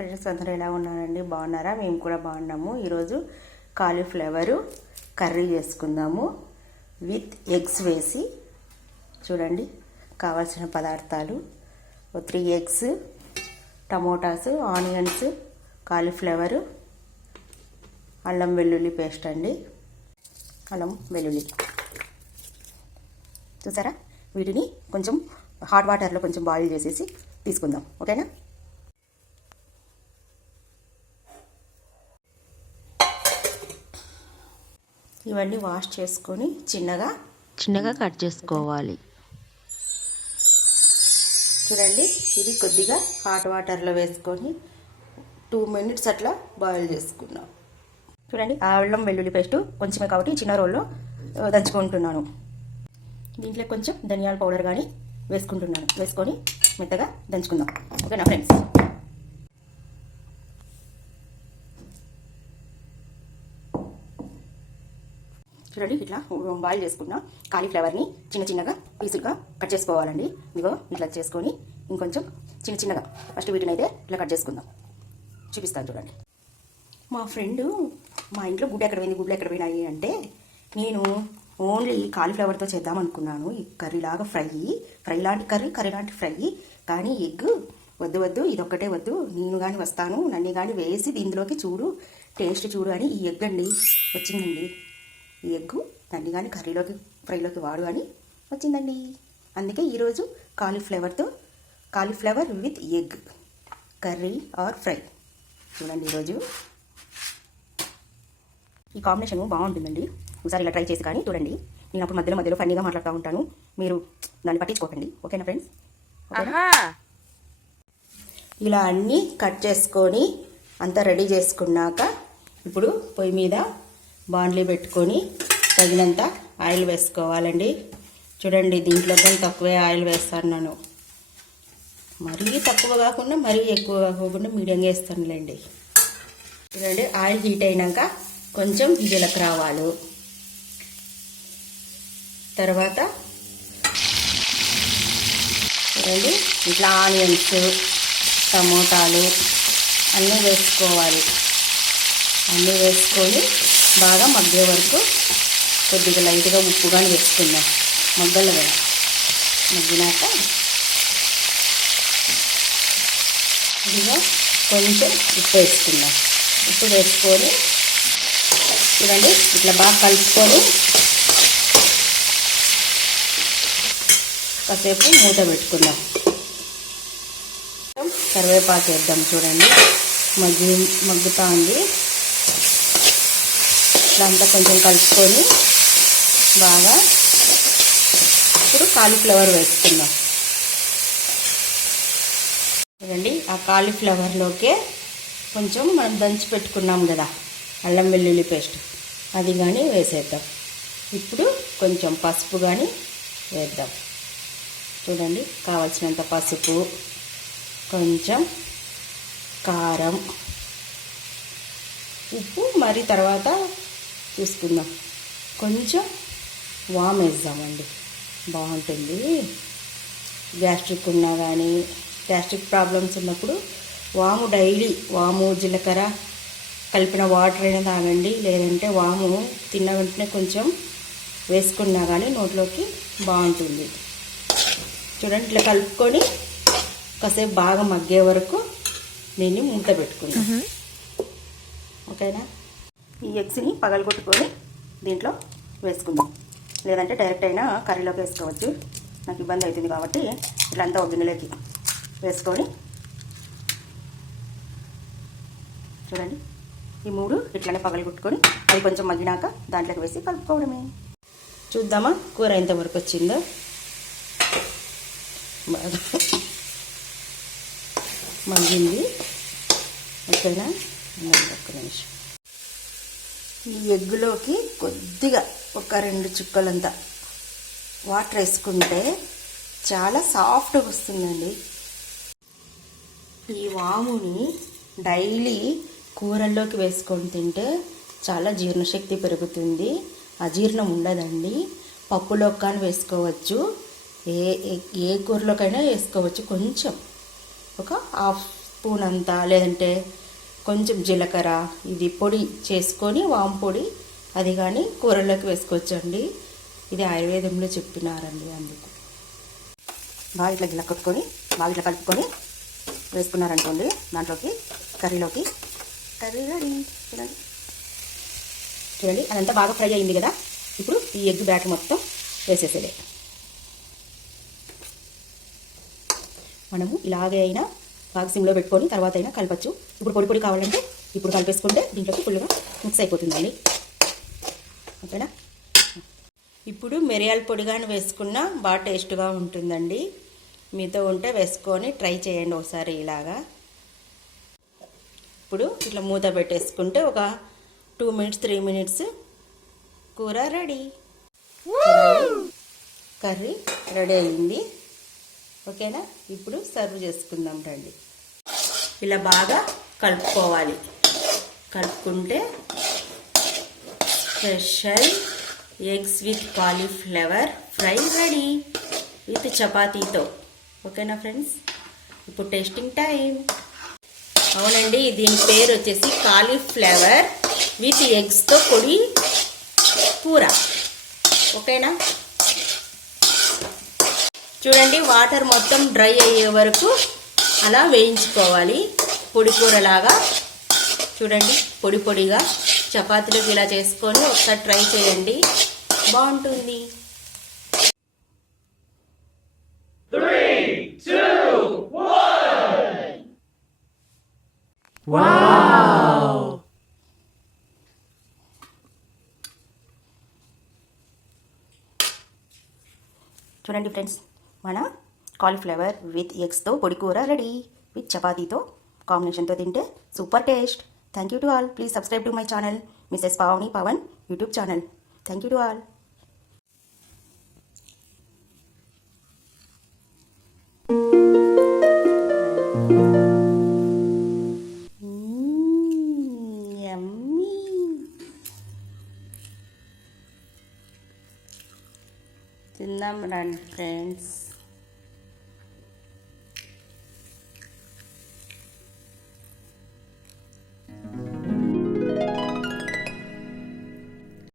Friends అందరూ ఎలా ఉన్నారండి? బాగున్నారా? మేము కూడా బాగున్నాము. ఈరోజు కాలీఫ్లవర్ కర్రీ చేసుకుందాము విత్ ఎగ్స్ వేసి. చూడండి, కావాల్సిన పదార్థాలు 3 ఎగ్స్, టమోటాస్, ఆనియన్స్, కాలీఫ్లవర్, అల్లం వెల్లుల్లి పేస్ట్ అండి. అల్లం వెల్లుల్లి చూసారా? వీటిని కొంచెం హాట్ వాటర్లో కొంచెం బాయిల్ చేసేసి తీసుకుందాం, ఓకేనా? ఇవన్నీ వాష్ చేసుకొని చిన్నగా కట్ చేసుకోవాలి. చూడండి, ఇది కొద్దిగా హాట్ వాటర్లో వేసుకొని 2 మినిట్స్ అట్లా బాయిల్ చేసుకున్నాం. చూడండి, అల్లం వెల్లుల్లి పేస్ట్ కొంచెమే కాబట్టి చిన్న రోల్లో దంచుకుంటున్నాను. దీంట్లో కొంచెం ధనియాల పౌడర్ కానీ వేసుకొని మెత్తగా దంచుకుందాం, ఓకేనా ఫ్రెండ్స్? చూడండి, ఇట్లా బాయిల్ చేసుకున్న కాలీఫ్లవర్ని చిన్నగా పీసులుగా కట్ చేసుకోవాలండి. ఇదిగో ఇట్లా చేసుకొని ఇంకొంచెం చిన్నగా ఫస్ట్ వీటిని అయితే ఇట్లా కట్ చేసుకుందాం. చూపిస్తాను చూడండి. మా ఫ్రెండు మా ఇంట్లో గుడ్లు ఎక్కడ పోయినాయి అంటే, నేను ఓన్లీ కాలీఫ్లవర్తో చేద్దాం అనుకున్నాను. ఈ కర్రీ లాగా ఫ్రై లాంటి కర్రీ లాంటి ఫ్రై. కానీ ఎగ్ వద్దు ఇదొక్కటే వద్దు, నేను కానీ వస్తాను, నన్ను కానీ వేసి ఇందులోకి చూడు, టేస్ట్ చూడు అని ఈ ఎగ్ అండి వచ్చిందండి. ఈ ఎగ్గు నన్ను కానీ ఫ్రైలోకి వాడు అని వచ్చిందండి. అందుకే ఈరోజు cauliflower with egg curry or fry. చూడండి, ఈరోజు ఈ కాంబినేషన్ బాగుంటుందండి. ఒకసారి ఇలా ట్రై చేసి కానీ చూడండి. నేను అప్పుడు మధ్యలో ఫన్నీగా మాట్లాడుతూ ఉంటాను, మీరు దాన్ని పట్టించుకోకండి, ఓకేనా ఫ్రెండ్స్? ఇలా అన్నీ కట్ చేసుకొని అంతా రెడీ చేసుకున్నాక ఇప్పుడు పొయ్యి మీద బాండ్లీ పెట్టుకొని తగినంత ఆయిల్ వేసుకోవాలండి. చూడండి, దీంట్లో కానీ తక్కువే ఆయిల్ వేస్తాను. మరీ తక్కువ కాకుండా మరీ ఎక్కువ కాకుండా మీడియంగా వేస్తానులేండి. చూడండి, ఆయిల్ హీట్ అయినాక కొంచెం జీలకర్ర ఆవాలు, తర్వాత చూడండి ఇట్లా ఆనియన్స్, టమోటాలు అన్నీ వేసుకోవాలి. అన్నీ వేసుకొని బాగా మగ్గే వరకు కొద్దిగా లైట్గా ఉప్పు కానీ వేసుకుందాం. మగ్గలు కదా, మగ్గినాక ఇదిగా కొంచెం ఉప్పు వేసుకుందాం. ఉప్పు వేసుకొని చూడండి ఇట్లా బాగా కలుపుకొని కాసేపు మూత పెట్టుకుందాం. కరివేపాకు వేద్దాం. చూడండి, మగ్గుతా ఉంది. ఇట్లా అంతా కొంచెం కలుపుకొని బాగా ఇప్పుడు కాలీఫ్లవర్ వేసుకుందాం. చూడండి, ఆ కాలీఫ్లవర్లోకే కొంచెం మనం దంచి పెట్టుకున్నాం కదా అల్లం వెల్లుల్లి పేస్ట్, అది కానీ వేసేద్దాం. ఇప్పుడు కొంచెం పసుపు కానీ వేద్దాం. చూడండి, కావాల్సినంత పసుపు, కొంచెం కారం, ఉప్పు, మరి తర్వాత చూసుకుందాం. కొంచెం వామ్ వేద్దామండి, బాగుంటుంది. గ్యాస్ట్రిక్ ఉన్నా కానీ, గ్యాస్ట్రిక్ ప్రాబ్లమ్స్ ఉన్నప్పుడు వాము జీలకర్ర కలిపిన వాటర్ అయినా తాగండి. లేదంటే వాము తిన్న వెంటనే కొంచెం వేసుకున్నా కానీ నోట్లోకి బాగుంటుంది. చూడండి, ఇట్లా కలుపుకొని కాసేపు బాగా మగ్గే వరకు దీన్ని మూత పెట్టుకుందాం, ఓకేనా? ఈ ఎగ్స్ని పగలగొట్టుకొని దీంట్లో వేసుకుందాం. లేదంటే డైరెక్ట్ అయినా కర్రీలోకి వేసుకోవచ్చు. నాకు ఇబ్బంది అవుతుంది కాబట్టి ఇట్లా అంతా ఒక గిన్నెలోకి వేసుకొని చూడండి, ఈ 3 ఇట్లానే పగలగొట్టుకొని అది కొంచెం మగ్గినాక దాంట్లోకి వేసి కలుపుకోవడమే. చూద్దామా కూర ఎంతవరకు వచ్చిందో. బాగా మగ్గింది, ఓకేనా? ఒక్క నిమిషం. ఈ ఎగ్గులోకి కొద్దిగా ఒక 2 చుక్కలంతా వాటర్ వేసుకుంటే చాలా సాఫ్ట్గా వస్తుందండి. ఈ వాముని డైలీ కూరల్లోకి వేసుకొని తింటే చాలా జీర్ణశక్తి పెరుగుతుంది, అజీర్ణం ఉండదండి. పప్పులోకి కానీ వేసుకోవచ్చు, ఏ కూరలోకైనా వేసుకోవచ్చు. కొంచెం ఒక స్పూన్ అంతా, లేదంటే కొంచెం జీలకర్ర ఇది పొడి చేసుకొని వాము పొడి అది కానీ కూరల్లోకి వేసుకోవచ్చండి. ఇది ఆయుర్వేదంలో చెప్పినారండి. అందుకు బాగా ఇట్లా గిల్ల కొట్టుకొని బాగా ఇట్లా కలుపుకొని వేసుకున్నారనుకోండి దాంట్లోకి కర్రీలోకి, కర్రీ రెడీ. చూడండి చూడండి అదంతా బాగా ఫ్రై అయింది కదా. ఇప్పుడు ఈ ఎగ్ బ్యాటర్ మొత్తం వేసేసేదే. మనము ఇలాగే అయినా బాగా సిమ్లో పెట్టుకొని తర్వాత అయినా కలపచ్చు. ఇప్పుడు పొడి పొడి కావాలంటే ఇప్పుడు కలిపేసుకుంటే దీంట్లోకి ఫుల్గా మిక్స్ అయిపోతుందండి. ఓకేనా. ఇప్పుడు మిరియాల పొడిగాని వేసుకున్నా బాగా టేస్ట్గా ఉంటుందండి. మీతో ఉంటే వేసుకొని ట్రై చేయండి ఒకసారి ఇలాగా. ఇప్పుడు ఇట్లా మూత పెట్టేసుకుంటే ఒక 2 మినిట్స్ 3 మినిట్స్ కూర రెడీ. కర్రీ రెడీ అయింది. ఓకేనా. ఇప్పుడు సర్వ్ చేసుకుందాం రండి. ఇలా బాగా కలుపుకోవాలి. కలుపుకుంటే special eggs with cauliflower fry ready with చపాతీతో. ఓకేనా ఫ్రెండ్స్. ఇప్పుడు టేస్టింగ్ టైం. అవునండి, దీని పేరు వచ్చేసి కాలీఫ్లవర్ విత్ ఎగ్స్తో పొడి కూర. ఓకేనా. చూడండి వాటర్ మొత్తం డ్రై అయ్యే వరకు అలా వేయించుకోవాలి. పొడి కూరలాగా చూడండి, పొడి పొడిగా చపాతీలకు ఇలా చేసుకొని ఒకసారి ట్రై చేయండి, బాగుంటుంది. 3, 2, 1. Wow! చూడండి ఫ్రెండ్స్, మన కాలీఫ్లవర్ విత్ ఎగ్స్తో పొడి కూర రెడీ విత్ చపాతీతో కాంబినేషన్తో తింటే super taste. Thank you to all. Please subscribe to my channel Mrs Pavani Pavan YouTube channel. Thank you to all. Yummy. తిందాం రండి ఫ్రెండ్స్.